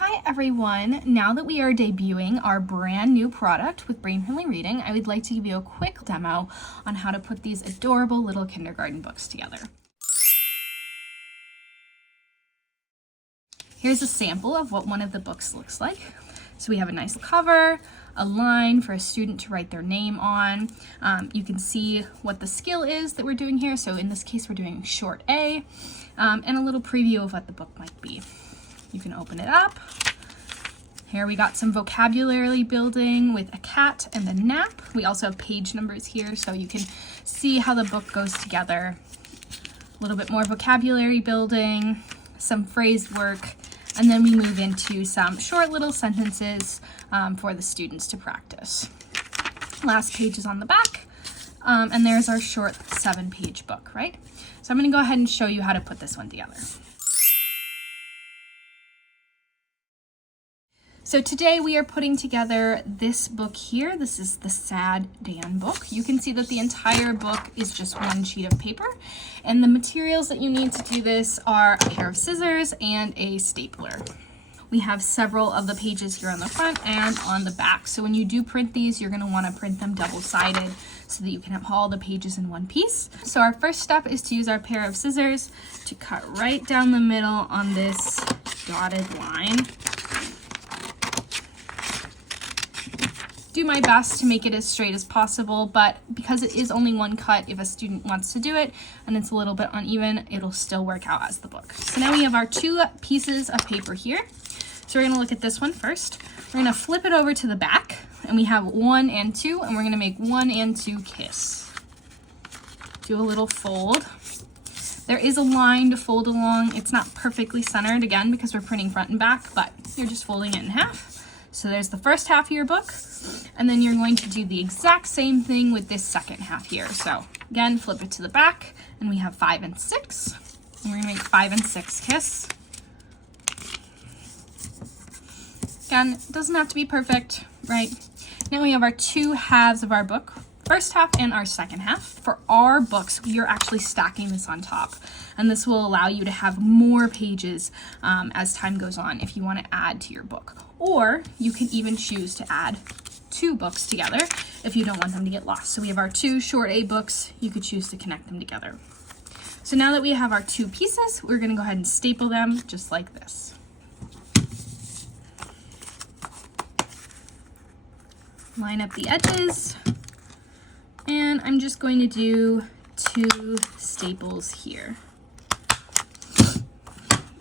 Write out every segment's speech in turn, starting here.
Hi everyone! Now that we are debuting our brand new product with Brain Friendly Reading, I would like to give you a quick demo on how to put these adorable little kindergarten books together. Here's a sample of what one of the books looks like. So we have a nice cover, a line for a student to write their name on. You can see what the skill is that we're doing here. So in this case, we're doing short A, and a little preview of what the book might be. You can open it up. Here we got some vocabulary building with a cat and a nap. We also have page numbers here so you can see how the book goes together. A little bit more vocabulary building, some phrase work, and then we move into some short little sentences for the students to practice. Last page is on the back, and there's our short 7-page book, right? So I'm going to go ahead and show you how to put this one together. So today we are putting together this book here. This is the Sad Dan book. You can see that the entire book is just one sheet of paper, and the materials that you need to do this are a pair of scissors and a stapler. We have several of the pages here on the front and on the back. So when you do print these, you're going to want to print them double-sided so that you can have all the pages in one piece. So our first step is to use our pair of scissors to cut right down the middle on this dotted line. Do my best to make it as straight as possible, but because it is only one cut, if a student wants to do it and it's a little bit uneven, it'll still work out as the book. So now we have our 2 pieces of paper here. So we're going to look at this one first. We're going to flip it over to the back, and we have 1 and 2, and we're going to make 1 and 2 kiss. Do a little fold. There is a line to fold along. It's not perfectly centered, again, because we're printing front and back, but you're just folding it in half. So there's the first half of your book, and then you're going to do the exact same thing with this second half here. So again, flip it to the back, and we have 5 and 6. And we're gonna make 5 and 6 kiss. Again, it doesn't have to be perfect, right? Now we have our 2 halves of our book, first half and our second half. For our books, we are actually stacking this on top, and this will allow you to have more pages as time goes on if you want to add to your book. Or you can even choose to add 2 books together if you don't want them to get lost. So we have our 2 short A books. You could choose to connect them together. So now that we have our 2 pieces, we're going to go ahead and staple them just like this. Line up the edges, and I'm just going to do 2 staples here.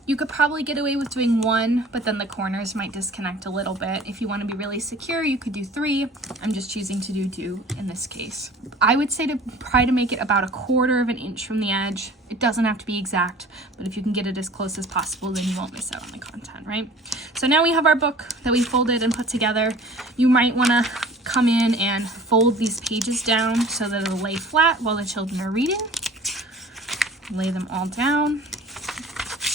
You could probably get away with doing 1, but then the corners might disconnect a little bit. If you want to be really secure, you could do 3. I'm just choosing to do 2 in this case. I would say to try to make it about 1/4 of an inch from the edge. It doesn't have to be exact, but if you can get it as close as possible, then you won't miss out on the content, right? So now we have our book that we folded and put together. You might want to come in and fold these pages down so that it'll lay flat while the children are reading. Lay them all down.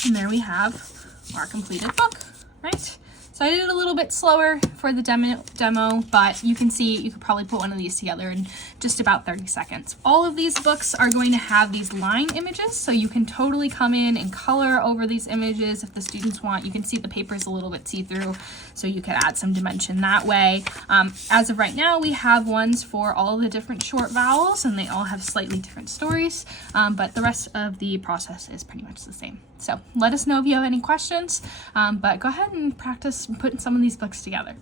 And there we have our completed book, right? So I did it a little bit slower for the demo, but you can see you could probably put one of these together in just about 30 seconds. All of these books are going to have these line images, so you can totally come in and color over these images if the students want. You can see the paper is a little bit see-through, so you could add some dimension that way. As of right now, we have ones for all the different short vowels, and they all have slightly different stories, but the rest of the process is pretty much the same. So let us know if you have any questions, but go ahead and practice putting some of these books together.